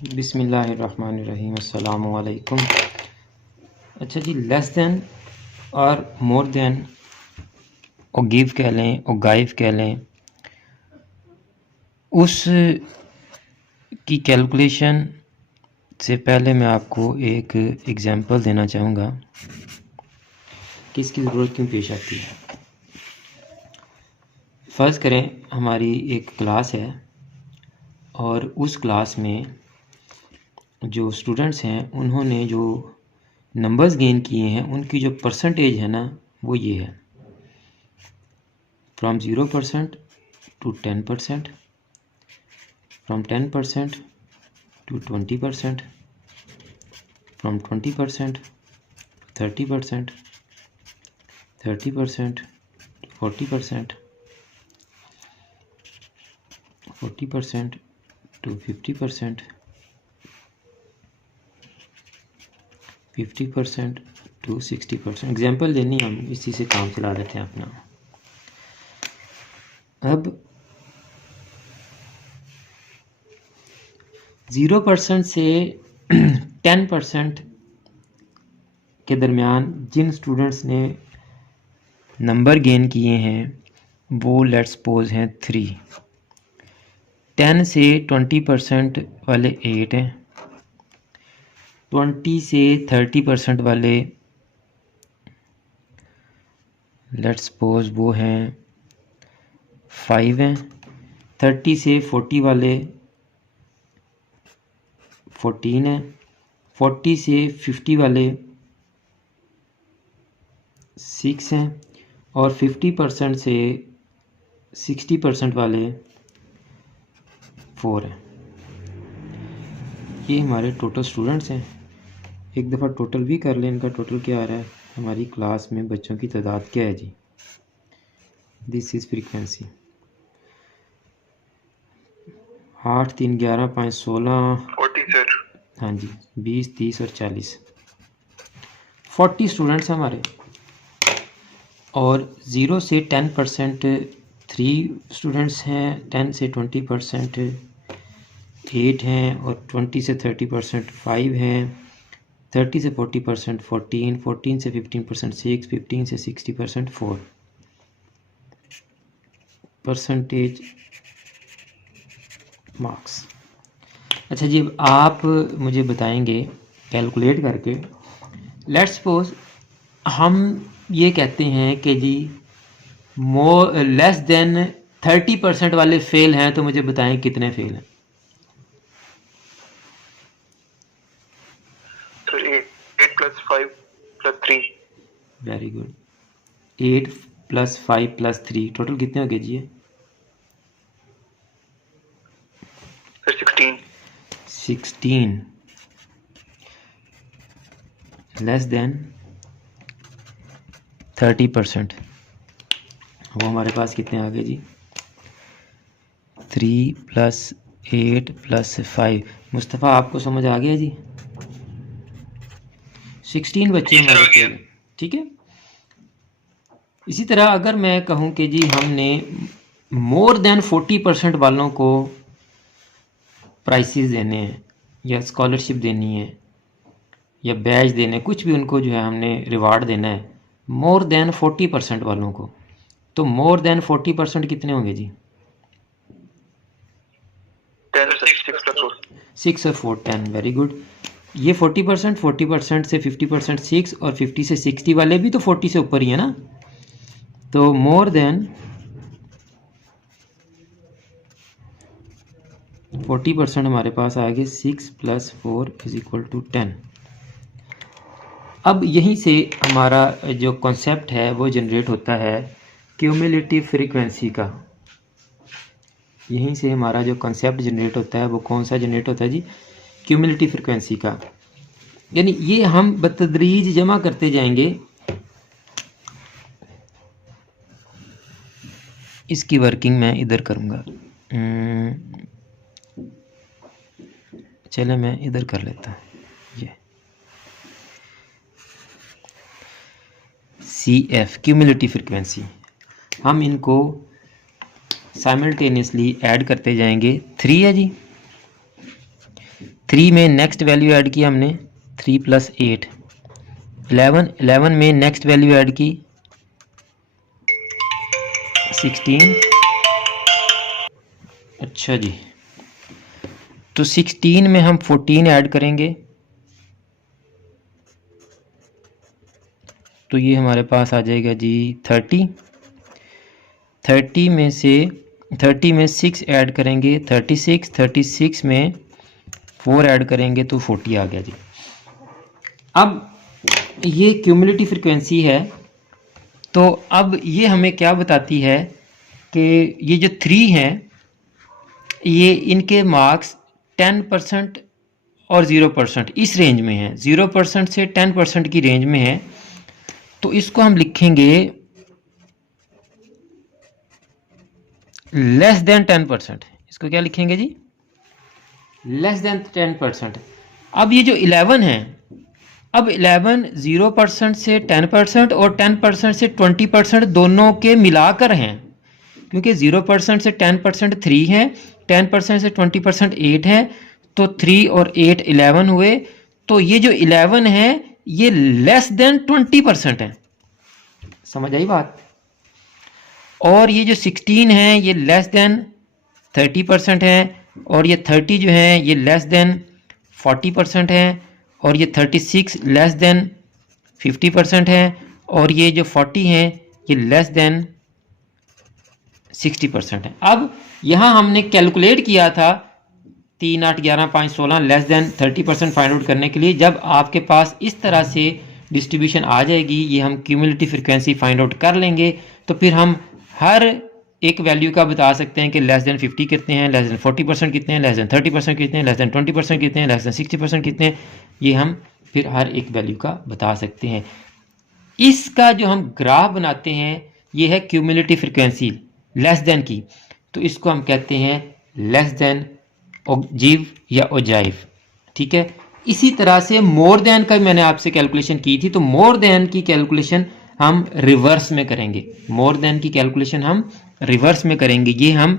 बिस्मिल्लाहिर्रहमानिर्रहीम अस्सलामु अलैकुम। अच्छा जी, लेस दैन और मोर दैन और गिव कह लें और गाइव कह लें, उस की कैलकुलेशन से पहले मैं आपको एक एग्ज़ाम्पल देना चाहूँगा कि इसकी ज़रूरत क्यों पेश आती है। फ़र्ज़ करें हमारी एक क्लास है और उस क्लास में जो स्टूडेंट्स हैं उन्होंने जो नंबर्स गेन किए हैं उनकी जो परसेंटेज है ना वो ये है, from 0% to 10%, from 10% to 20%, from 20% to 30%, 30% to 40%, 40% to 50%, 50% to 60%। Example देनी, हम इसी से काम चला लेते हैं अपना। अब 0% से 10% के दरमियान जिन स्टूडेंट्स ने नंबर गेन किए हैं वो लेट्स सपोज हैं 3। 10 से 20% वाले 8 हैं, 20 से 30% वाले लेट्स सपोज वो हैं 5 हैं, 30 से 40 वाले 14 हैं, 40 से 50 वाले 6 हैं और 50% से 60% वाले 4 हैं। ये हमारे टोटल स्टूडेंट्स हैं। एक दफ़ा टोटल भी कर लें, इनका टोटल क्या आ रहा है, हमारी क्लास में बच्चों की तादाद क्या है जी। This is frequency 8 3 11 5 16 40 sir. हाँ जी, 20 30 और 40 40 स्टूडेंट्स हैं हमारे। और 0 से 10% 3 स्टूडेंट्स हैं, 10 से 20% 8 हैं और 20 से 30% 5 हैं, 30 से 40% 14, 14 से 15% 6, 15 से 60% 4 परसेंटेज मार्क्स। अच्छा जी, अब आप मुझे बताएंगे कैलकुलेट करके, लेट्स सपोज हम ये कहते हैं कि जी मोर लेस देन 30% वाले फेल हैं, तो मुझे बताएं कितने फेल हैं। सर 8 + 5 + 3। Very good. 8 + 5 + 3 टोटल कितने हो गए जी? Sir 16 less than 30%। वो हमारे पास कितने आ गए जी? 3 + 8 + 5। मुस्तफ़ा आपको समझ आ गया जी? 16 बच्चे हमारे फेल, ठीक है। इसी तरह अगर मैं कहूँ कि जी हमने मोर देन 40% वालों को प्राइसेस देने हैं या स्कॉलरशिप देनी है या बैच देने, कुछ भी उनको जो है हमने रिवार्ड देना है मोर देन 40% वालों को, तो मोर देन 40% कितने होंगे जी? 10 सर, 6 + 4। 6 और 4 10। Very good. ये 40% से 50% 6 और 50 से 60 वाले भी तो 40 से ऊपर ही है ना, तो मोर देन 40% हमारे पास आ गए। 6 + 4 = 10। अब यहीं से हमारा जो कॉन्सेप्ट है वो जनरेट होता है क्यूमुलेटिव फ्रीक्वेंसी का। यहीं से हमारा जो कॉन्सेप्ट जनरेट होता है वो कौन सा जनरेट होता है जी? क्यूमुलेटिव फ्रीक्वेंसी का। यानी ये हम बतदरीज जमा करते जाएंगे। इसकी वर्किंग मैं इधर करूँगा, चले मैं इधर कर लेता हूँ। ये CF क्यूमुलेटिव फ्रीक्वेंसी, हम इनको साइमल्टेनियसली ऐड करते जाएंगे। 3 है जी, 3 में नेक्स्ट वैल्यू ऐड की हमने 3 + 8, 11 में नेक्स्ट वैल्यू ऐड की 16। अच्छा जी, तो 16 में हम 14 ऐड करेंगे तो ये हमारे पास आ जाएगा जी 30। 30 में 6 ऐड करेंगे 36, 36 में 4 ऐड करेंगे तो 40 आ गया जी। अब ये क्यूमुलेटिव फ्रीक्वेंसी है, तो अब ये हमें क्या बताती है कि ये जो 3 हैं ये इनके मार्क्स 10% और 0% इस रेंज में है, 0% से 10% की रेंज में है। तो इसको हम लिखेंगे लेस देन 10%। इसको क्या लिखेंगे जी? Less than 10%। अब ये जो 11 है, अब 11 0% से 10% और 10% से 20% दोनों के मिलाकर हैं, क्योंकि 0% से 10% 3 है, 10% से 20% 8 है, तो 3 और 8 11 हुए। तो ये जो 11 है ये लेस देन 20% है। समझ आई बात? और ये जो 16 है ये लेस देन 30% है, और ये 30 जो है ये लेस देन 40% है, और ये 36 लेस देन 50% है, और ये जो 40 है ये लेस देन 60% है। अब यहाँ हमने कैलकुलेट किया था 3, 8, 11, 5, 16 लेस देन 30% फाइंड आउट करने के लिए। जब आपके पास इस तरह से डिस्ट्रीब्यूशन आ जाएगी, ये हम क्यूमुलेटिव फ्रीक्वेंसी फाइंड आउट कर लेंगे, तो फिर हम हर एक वैल्यू का बता सकते हैं कि लेस देन 50 कितने हैं, लेस देन 40% कितने हैं, लेस देन 30% कितने हैं, लेस देन 20% कितने हैं, लेस देन 60% कितने हैं। ये हम फिर हर एक वैल्यू का बता सकते हैं। इसका जो हम ग्राफ बनाते हैं ये है क्यूमुलेटिव फ्रीक्वेंसी लेस देन की, तो इसको हम कहते हैं लेस देन ओजिव या ओजाइव। ठीक है। इसी तरह से मोर देन का मैंने आपसे कैलकुलेशन की थी, तो मोर देन की कैलकुलेशन हम रिवर्स में करेंगे। मोर देन की कैलकुलेशन हम रिवर्स में करेंगे। ये हम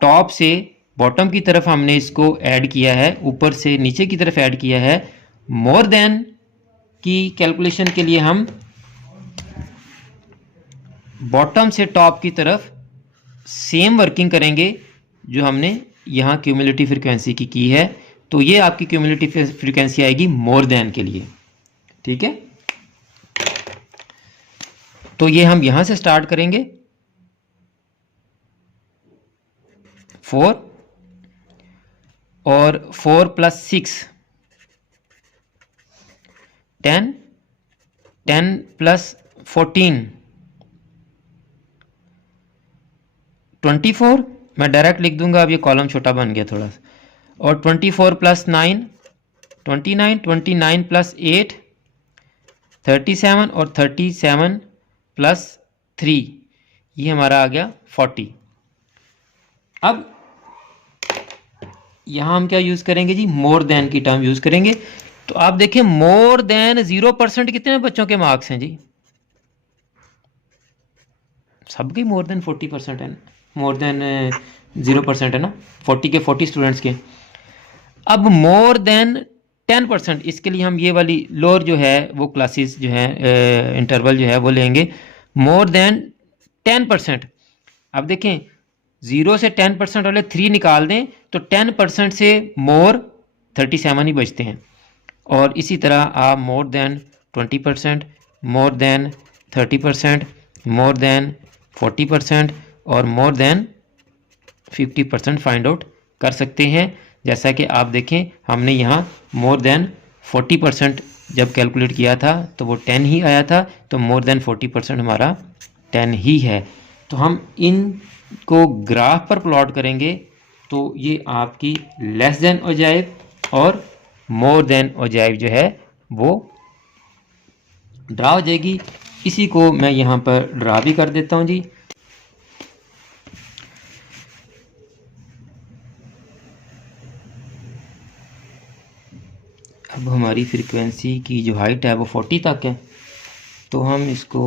टॉप से बॉटम की तरफ हमने इसको ऐड किया है, ऊपर से नीचे की तरफ ऐड किया है। मोर देन की कैलकुलेशन के लिए हम बॉटम से टॉप की तरफ सेम वर्किंग करेंगे जो हमने यहाँ क्यूमुलेटिव फ्रीक्वेंसी की है। तो ये आपकी क्यूमुलेटिव फ्रीक्वेंसी आएगी मोर देन के लिए। ठीक है। तो ये हम यहां से स्टार्ट करेंगे 4 और 4 + 6 10, 10 + 14 24। मैं डायरेक्ट लिख दूंगा, अब ये कॉलम छोटा बन गया थोड़ा सा। और 24 + 9 29, 29 + 8 37, और 37 + 3 ये हमारा आ गया 40। अब यहां हम क्या यूज करेंगे जी? मोर देन की टर्म यूज करेंगे। तो आप देखें मोर देन 0% कितने बच्चों के मार्क्स हैं जी? सबके मोर देन 40% है ना, मोर देन 0% है ना, 40 के 40 स्टूडेंट्स के। अब मोर देन 10%, इसके लिए हम ये वाली लोअर जो है वो क्लासेस जो है इंटरवल जो है वो लेंगे। More than 10%। अब देखें 0 से 10% वाले 3 निकाल दें तो 10% से मोर 37 ही बचते हैं। और इसी तरह आप more than 20%, more than 30%, more than 40% और मोर देन 50% फाइंड आउट कर सकते हैं। जैसा कि आप देखें हमने यहाँ मोर देन 40% जब कैलकुलेट किया था तो वो 10 ही आया था, तो मोर देन 40% हमारा 10 ही है। तो हम इनको ग्राफ पर प्लॉट करेंगे तो ये आपकी लेस देन ओजाइव और मोर देन ओजाइव जो है वो ड्रा हो जाएगी। इसी को मैं यहाँ पर ड्रा भी कर देता हूँ जी। अब हमारी फ्रीक्वेंसी की जो हाइट है वो 40 तक है, तो हम इसको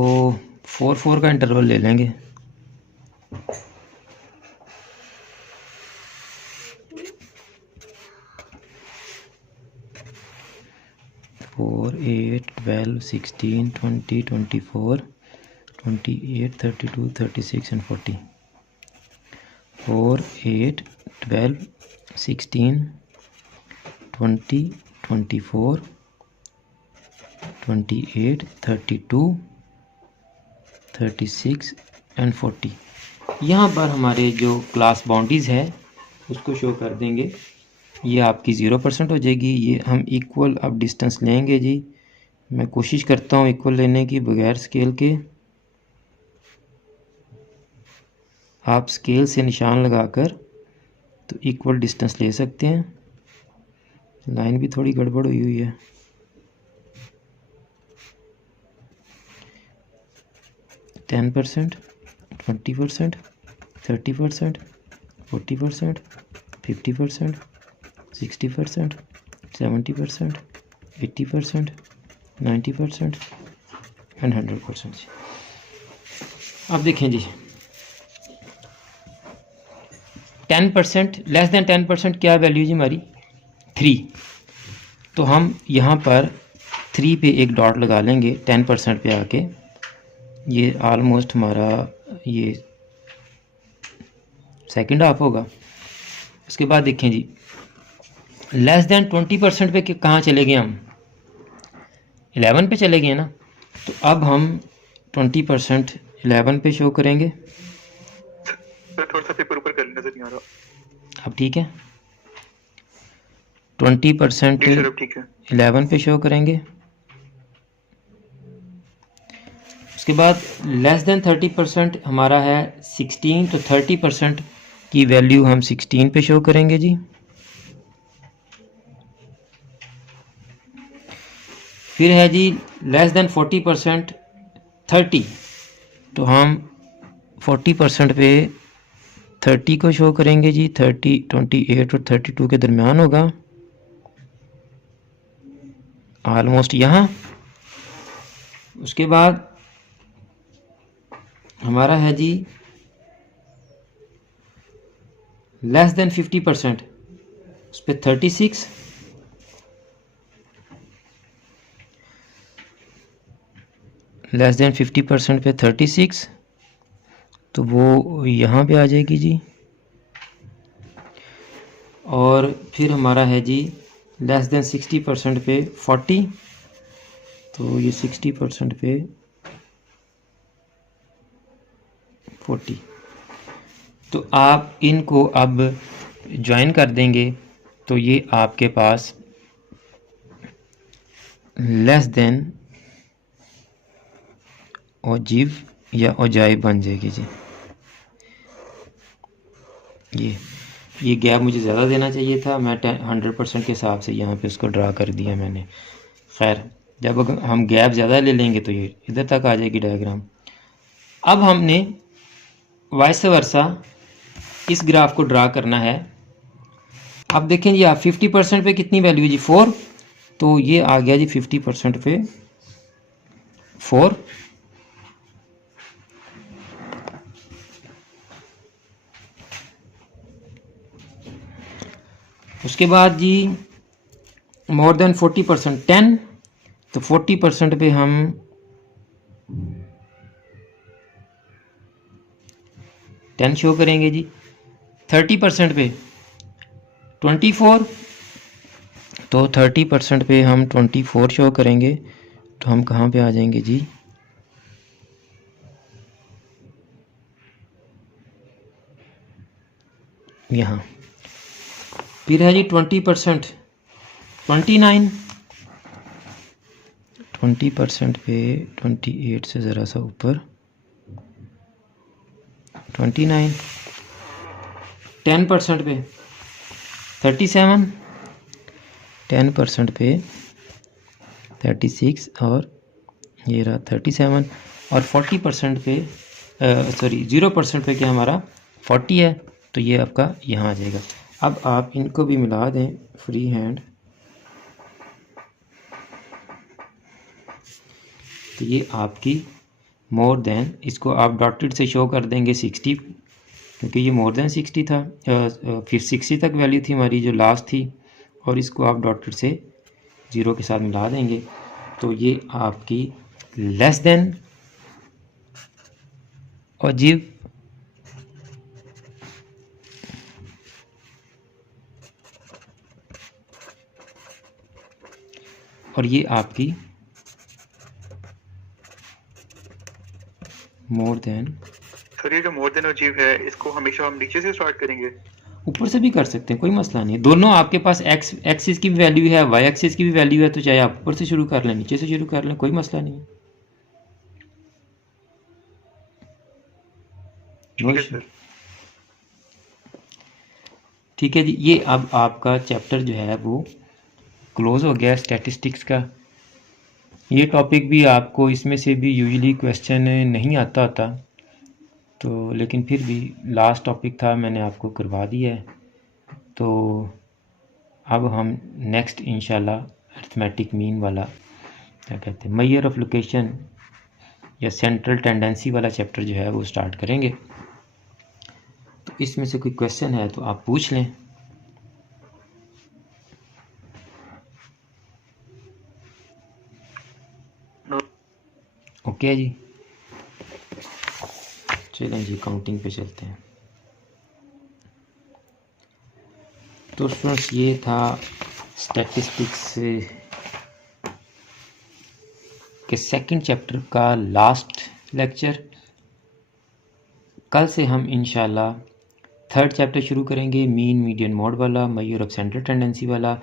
4-4 का इंटरवल ले लेंगे। 4, 8, 12, 16, 20, 24, 28, 32, 36 and 40. 4, 8, 12, 16, 20, 24, 28, 32, 36 एंड 40। यहाँ पर हमारे जो क्लास बाउंड्रीज़ है उसको शो कर देंगे। ये आपकी 0% हो जाएगी। ये हम इक्वल अब डिस्टेंस लेंगे जी। मैं कोशिश करता हूँ इक्वल लेने की बगैर स्केल के। आप स्केल से निशान लगाकर तो इक्वल डिस्टेंस ले सकते हैं। लाइन भी थोड़ी गड़बड़ हुई हुई है। Ten percent, 20%, 30%, 40%, 50%, 60%, 70%, 80%, 90% and 100%। अब देखें जी 10%, लेस देन 10% क्या वैल्यू जी हमारी 3। तो हम यहाँ पर 3 पे एक डॉट लगा लेंगे 10% पे आके। ये ऑलमोस्ट हमारा ये सेकंड हाफ होगा। उसके बाद देखें जी लेस देन 20% पे कहाँ चले गए हम 11 पे चले गए ना। तो अब हम 20% 11 पे शो करेंगे। थोड़ा सा पेपर ऊपर कर लेना, नजर नहीं आ रहा। अब ठीक है 20% जी सर, अब ठीक है। 11 पे शो करेंगे। उसके बाद लेस देन 30% हमारा है 16, तो 30% की वैल्यू हम 16 पे शो करेंगे जी। फिर है जी लेस देन 40% 30, तो हम 40% पे 30 को शो करेंगे जी। 30, 28 और 32 के दरमियान होगा ऑलमोस्ट यहाँ। उसके बाद हमारा है जी लेस देन 50%, उस पर 36, लेस देन 50% पे 36, तो वो यहाँ पे आ जाएगी जी। और फिर हमारा है जी लेस देन 60% पे 40, तो ये 60% पे 40। तो आप इनको अब ज्वाइन कर देंगे तो ये आपके पास लेस देन ओजिव या ओजाई बन जाएगी जी। ये गैप मुझे ज़्यादा देना चाहिए था, मैं 100% के हिसाब से यहाँ पे उसको ड्रा कर दिया मैंने। खैर जब हम गैप ज़्यादा ले लेंगे तो ये इधर तक आ जाएगी डायग्राम। अब हमने वाइस वर्सा इस ग्राफ को ड्रा करना है। अब देखें जी आप 50% पे कितनी वैल्यू है जी 4, तो ये आ गया जी 50% पे 4। उसके बाद जी मोर देन 40% 10, तो 40% पे हम 10 शो करेंगे जी। 30% पे 24, तो 30% पे हम 24 शो करेंगे। तो हम कहाँ पे आ जाएंगे जी यहाँ। फिर है जी 20% 29, 20% पे 28 से ज़रा सा ऊपर 29, 10% पे 37, 10% पे 36 और ये रहा 37, और 40% पे 0% पे क्या हमारा 40 है, तो ये आपका यहाँ आ जाएगा। अब आप इनको भी मिला दें फ्री हैंड, तो ये आपकी मोर देन, इसको आप डॉटेड से शो कर देंगे 60, क्योंकि ये मोर देन 60 था। फिर 60 तक वैल्यू थी हमारी जो लास्ट थी, और इसको आप डॉटेड से ज़ीरो के साथ मिला देंगे तो ये आपकी लेस देन अजीब और ये आपकी मोर देन। सर ये जो मोर देन अचीव है इसको हमेशा हम नीचे से स्टार्ट करेंगे? ऊपर से भी कर सकते हैं, कोई मसला नहीं है। दोनों आपके पास एक्स एक्सिस की भी वैल्यू है, वाई एक्सिस की भी वैल्यू है, तो चाहे आप ऊपर से शुरू कर लें नीचे से शुरू कर लें, कोई मसला नहीं है। ठीक है सर। ठीक है जी, ये अब आपका चैप्टर जो है वो क्लोज हो गया स्टैटिस्टिक्स का। ये टॉपिक भी आपको इसमें से भी यूजुअली क्वेश्चन नहीं आता होता, तो लेकिन फिर भी लास्ट टॉपिक था, मैंने आपको करवा दिया है। तो अब हम नेक्स्ट इंशाल्लाह अरिथमेटिक मीन वाला क्या कहते हैं मेजर ऑफ लोकेशन या सेंट्रल टेंडेंसी वाला चैप्टर जो है वो स्टार्ट करेंगे। तो इसमें से कोई क्वेश्चन है तो आप पूछ लें। ओके जी, चलें जी काउंटिंग पे चलते हैं। तो स्टूडेंट्स ये था स्टैटिस्टिक्स के सेकंड चैप्टर का लास्ट लेक्चर। कल से हम इंशाल्लाह थर्ड चैप्टर शुरू करेंगे, मीन मीडियन मोड वाला, मेजर ऑफ सेंट्रल टेंडेंसी वाला।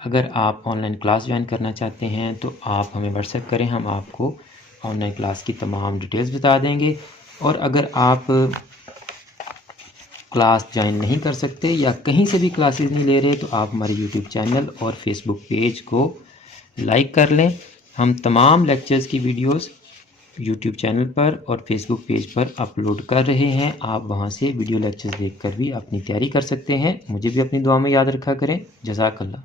अगर आप ऑनलाइन क्लास ज्वाइन करना चाहते हैं तो आप हमें व्हाट्सएप करें, हम आपको ऑनलाइन क्लास की तमाम डिटेल्स बता देंगे। और अगर आप क्लास ज्वाइन नहीं कर सकते या कहीं से भी क्लासेस नहीं ले रहे तो आप हमारे यूट्यूब चैनल और फेसबुक पेज को लाइक कर लें। हम तमाम लेक्चर्स की वीडियोस यूट्यूब चैनल पर और फेसबुक पेज पर अपलोड कर रहे हैं, आप वहां से वीडियो लेक्चर्स देखकर भी अपनी तैयारी कर सकते हैं। मुझे भी अपनी दुआ में याद रखा करें। जज़ाकल्लाह।